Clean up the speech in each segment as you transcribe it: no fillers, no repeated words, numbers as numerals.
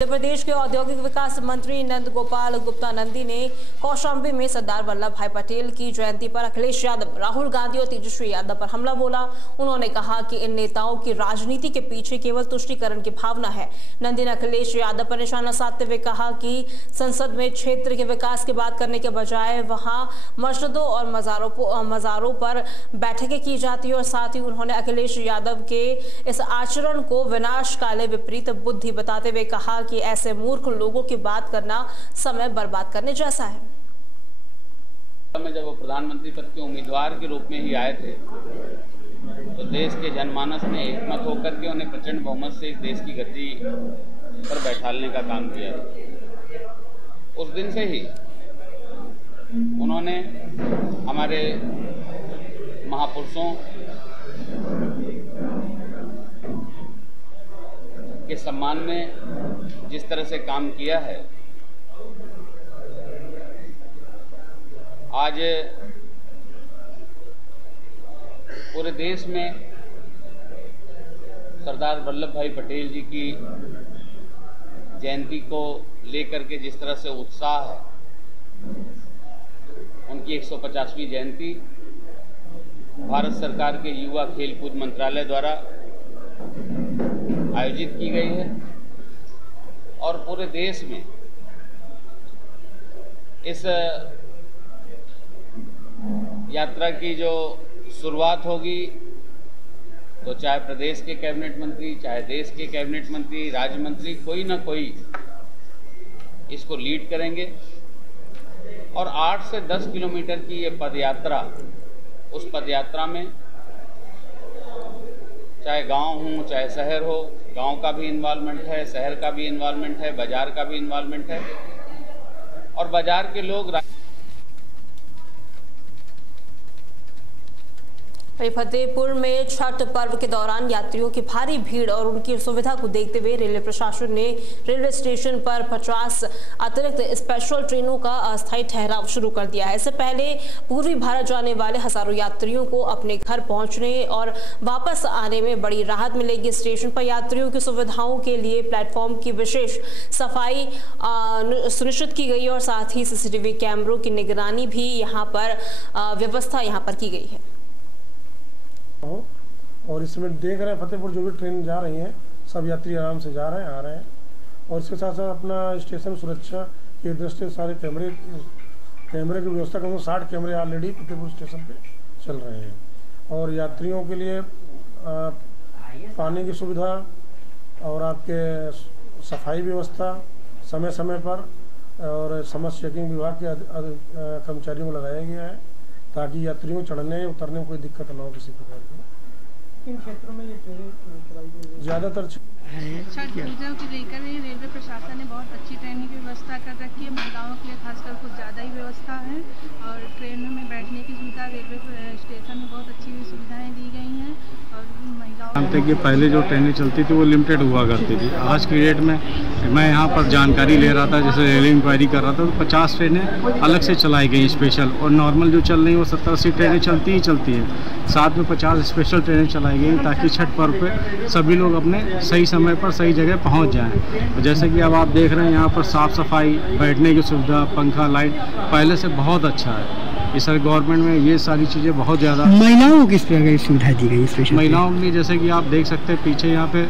मध्य प्रदेश के औद्योगिक विकास मंत्री नंद गोपाल गुप्ता नंदी ने कौशाम्बी में सरदार वल्लभ भाई पटेल की जयंती पर अखिलेश यादव, राहुल गांधी और तेजस्वी यादव पर हमला बोला। उन्होंने कहा कि इन नेताओं की राजनीति के पीछे केवल तुष्टीकरण की भावना है। नंदी ने अखिलेश यादव पर निशाना साधते हुए कहा कि संसद में क्षेत्र के विकास की बात करने के बजाय वहां मस्जिदों और मज़ारों पर बैठकें की जाती है और साथ ही उन्होंने अखिलेश यादव के इस आचरण को विनाशकाले विपरीत बुद्धि बताते हुए कहा कि ऐसे मूर्ख लोगों की बात करना समय बर्बाद करने जैसा है। जब वो प्रधानमंत्री पद के उम्मीदवार के रूप में ही आए थे तो देश के जनमानस ने एकमत होकर के उन्हें प्रचंड बहुमत से इस देश की गद्दी पर बैठालने का काम किया। उस दिन से ही उन्होंने हमारे महापुरुषों के सम्मान में जिस तरह से काम किया है, आज पूरे देश में सरदार वल्लभ भाई पटेल जी की जयंती को लेकर के जिस तरह से उत्साह है, उनकी 150वीं जयंती भारत सरकार के युवा खेलकूद मंत्रालय द्वारा आयोजित की गई है और पूरे देश में इस यात्रा की जो शुरुआत होगी तो चाहे प्रदेश के कैबिनेट मंत्री, चाहे देश के कैबिनेट मंत्री, राज्य मंत्री, कोई ना कोई इसको लीड करेंगे और 8 से 10 किलोमीटर की ये पदयात्रा, उस पदयात्रा में चाहे गांव हो चाहे शहर हो, गांव का भी इन्वॉल्वमेंट है, शहर का भी इन्वॉल्वमेंट है, बाजार का भी इन्वॉल्वमेंट है और बाजार के लोग फतेहपुर में छठ पर्व के दौरान यात्रियों की भारी भीड़ और उनकी सुविधा को देखते हुए रेलवे प्रशासन ने रेलवे स्टेशन पर 50 अतिरिक्त स्पेशल ट्रेनों का अस्थायी ठहराव शुरू कर दिया है। इससे पहले पूर्वी भारत जाने वाले हजारों यात्रियों को अपने घर पहुंचने और वापस आने में बड़ी राहत मिलेगी। स्टेशन पर यात्रियों की सुविधाओं के लिए प्लेटफॉर्म की विशेष सफाई सुनिश्चित की गई और साथ ही CCTV कैमरों की निगरानी भी व्यवस्था यहाँ पर की गई है। और इस समय देख रहे हैं फतेहपुर जो भी ट्रेन जा रही हैं, सब यात्री आराम से जा रहे हैं, आ रहे हैं और इसके साथ साथ अपना स्टेशन सुरक्षा की दृष्टि से सारे कैमरे की व्यवस्था कम 60 कैमरे ऑलरेडी फतेहपुर स्टेशन पे चल रहे हैं और यात्रियों के लिए पानी की सुविधा और आपके सफाई व्यवस्था समय समय पर और समस्त चेकिंग विभाग के कर्मचारियों को लगाया गया है ताकि यात्रियों चढ़ने उतरने में कोई दिक्कत न हो किसी प्रकार की। इन क्षेत्रों में ये ट्रेनें चलाई गई ज़्यादातर छठ पूजा को लेकर रेलवे प्रशासन ने बहुत अच्छी ट्रेनिंग की व्यवस्था कर रखी है। महिलाओं के लिए खासकर कुछ ज़्यादा ही व्यवस्था है और ट्रेनों में बैठने की सुविधा रेलवे स्टेशन में बहुत अच्छी सुविधाएं दी गई हैं और महिलाओं जानते कि पहले जो ट्रेनें चलती थी वो लिमिटेड हुआ करती थी। आज की डेट में मैं यहाँ पर जानकारी ले रहा था, जैसे रेल इंक्वायरी कर रहा था, तो 50 ट्रेनें अलग से चलाई गई स्पेशल और नॉर्मल जो चल रही है वो 70-80 ट्रेनें चलती हैं। साथ में 50 स्पेशल ट्रेनें चलाई गई ताकि छठ पर्व पे सभी लोग अपने सही समय पर सही जगह पहुंच जाएं। जैसे कि अब आप देख रहे हैं यहाँ पर साफ़ सफाई, बैठने की सुविधा, पंखा, लाइट पहले से बहुत अच्छा है। इस गवर्नमेंट में ये सारी चीज़ें बहुत ज़्यादा। महिलाओं को किस तरह की सुविधा दी गई स्पेशल? महिलाओं के लिए जैसे कि आप देख सकते हैं पीछे यहाँ पे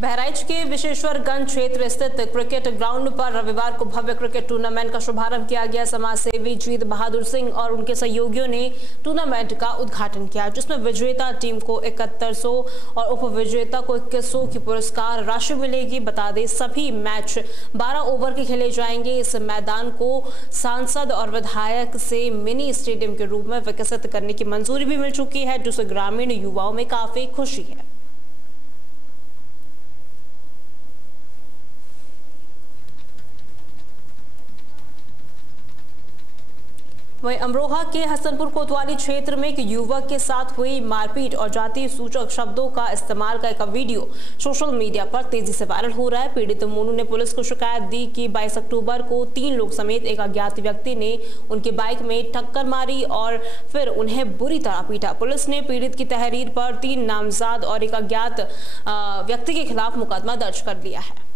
बहराइच के विशेश्वरगंज क्षेत्र स्थित क्रिकेट ग्राउंड पर रविवार को भव्य क्रिकेट टूर्नामेंट का शुभारंभ किया गया। समाज सेवी जीत बहादुर सिंह और उनके सहयोगियों ने टूर्नामेंट का उद्घाटन किया, जिसमें विजेता टीम को 7100 और उपविजेता को 2100 की पुरस्कार राशि मिलेगी। बता दें सभी मैच 12 ओवर के खेले जाएंगे। इस मैदान को सांसद और विधायक से मिनी स्टेडियम के रूप में विकसित करने की मंजूरी भी मिल चुकी है, जिससे ग्रामीण युवाओं में काफी खुशी है। वहीं अमरोहा के हसनपुर कोतवाली क्षेत्र में एक युवक के साथ हुई मारपीट और जाति सूचक शब्दों का इस्तेमाल का एक वीडियो सोशल मीडिया पर तेजी से वायरल हो रहा है। पीड़ित मोनू ने पुलिस को शिकायत दी कि 22 अक्टूबर को 3 लोग समेत एक अज्ञात व्यक्ति ने उनकी बाइक में टक्कर मारी और फिर उन्हें बुरी तरह पीटा। पुलिस ने पीड़ित की तहरीर पर 3 नामजद और एक अज्ञात व्यक्ति के खिलाफ मुकदमा दर्ज कर लिया है।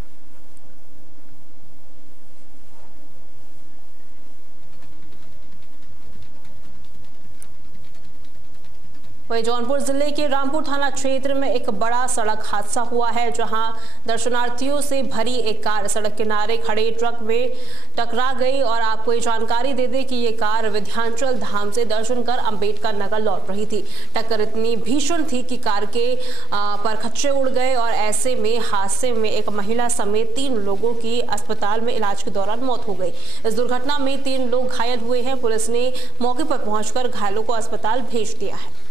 वहीं जौनपुर जिले के रामपुर थाना क्षेत्र में एक बड़ा सड़क हादसा हुआ है, जहां दर्शनार्थियों से भरी एक कार सड़क किनारे खड़े ट्रक में टकरा गई। और आपको ये जानकारी दे दें कि ये कार विंध्याचल धाम से दर्शन कर अंबेडकर नगर लौट रही थी। टक्कर इतनी भीषण थी कि कार के परखच्चे उड़ गए और ऐसे में हादसे में एक महिला समेत 3 लोगों की अस्पताल में इलाज के दौरान मौत हो गई। इस दुर्घटना में 3 लोग घायल हुए हैं। पुलिस ने मौके पर पहुंचकर घायलों को अस्पताल भेज दिया है।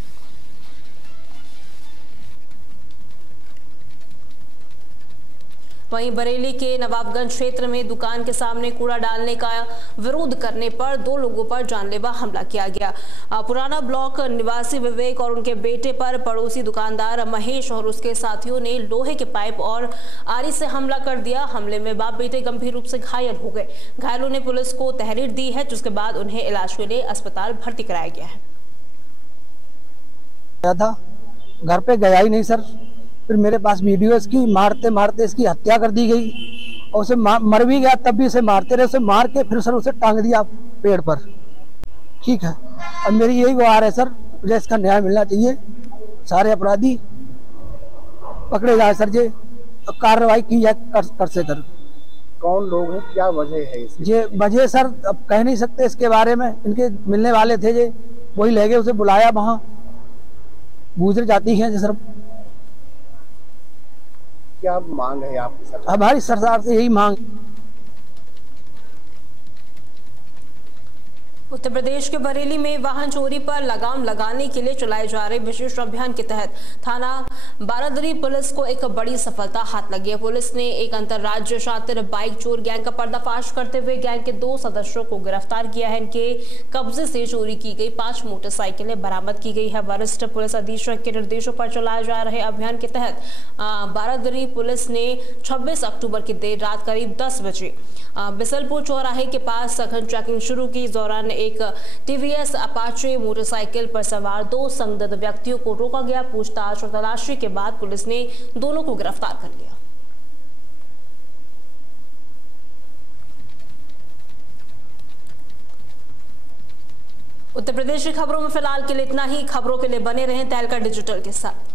वहीं बरेली के नवाबगंज क्षेत्र में दुकान के सामने कूड़ा डालने का विरोध करने पर 2 लोगों पर जानलेवा हमला किया गया। पुराना ब्लॉक निवासी विवेक और उनके बेटे पर पड़ोसी दुकानदार महेश और उसके साथियों ने लोहे के पाइप और आरी से हमला कर दिया। हमले में बाप बेटे गंभीर रूप से घायल हो गए। घायलों ने पुलिस को तहरीर दी है, जिसके बाद उन्हें इलाज के लिए अस्पताल भर्ती कराया गया है। घर पे गया ही नहीं सर, फिर मेरे पास वीडियो इसकी मारते मारते इसकी हत्या कर दी गई और उसे मर भी गया, तब भी इसे मारते रहे। उसे मार के फिर सर उसे टांग दिया पेड़ पर। ठीक है, अब मेरी यही गुहार है सर, मुझे इसका न्याय मिलना चाहिए। सारे अपराधी पकड़े जाए सर, जे कार्रवाई की जाए कर से कर। कौन लोग हैं, क्या वजह है इसकी? ये वजह सर अब कह नहीं सकते इसके बारे में। इनके मिलने वाले थे जे, वही ले गए, उसे बुलाया वहाँ गुजर जाती है सर। क्या मांग है आपकी सरकार? हमारी सरकार से यही मांग। उत्तर प्रदेश के बरेली में वाहन चोरी पर लगाम लगाने के लिए चलाए जा रहे विशेष अभियान के तहत थाना बारादरी पुलिस को एक बड़ी सफलता हाथ लगी है। पुलिस ने एक अंतरराज्य शातिर बाइक चोर गैंग का पर्दाफाश करते हुए गैंग के 2 सदस्यों को गिरफ्तार किया है। इनके कब्जे से चोरी की गई 5 मोटरसाइकिलें बरामद की गई है। वरिष्ठ पुलिस अधीक्षक के निर्देशों पर चलाए जा रहे अभियान के तहत बारादरी पुलिस ने 26 अक्टूबर की देर रात करीब 10 बजे बिसलपुर चौराहे के पास सघन चेकिंग शुरू की। इस दौरान एक टीवीएस अपाचे मोटरसाइकिल पर सवार 2 संदिग्ध व्यक्तियों को रोका गया। पूछताछ और तलाशी के बाद पुलिस ने दोनों को गिरफ्तार कर लिया। उत्तर प्रदेश की खबरों में फिलहाल के लिए इतना ही। खबरों के लिए बने रहें तहलका डिजिटल के साथ।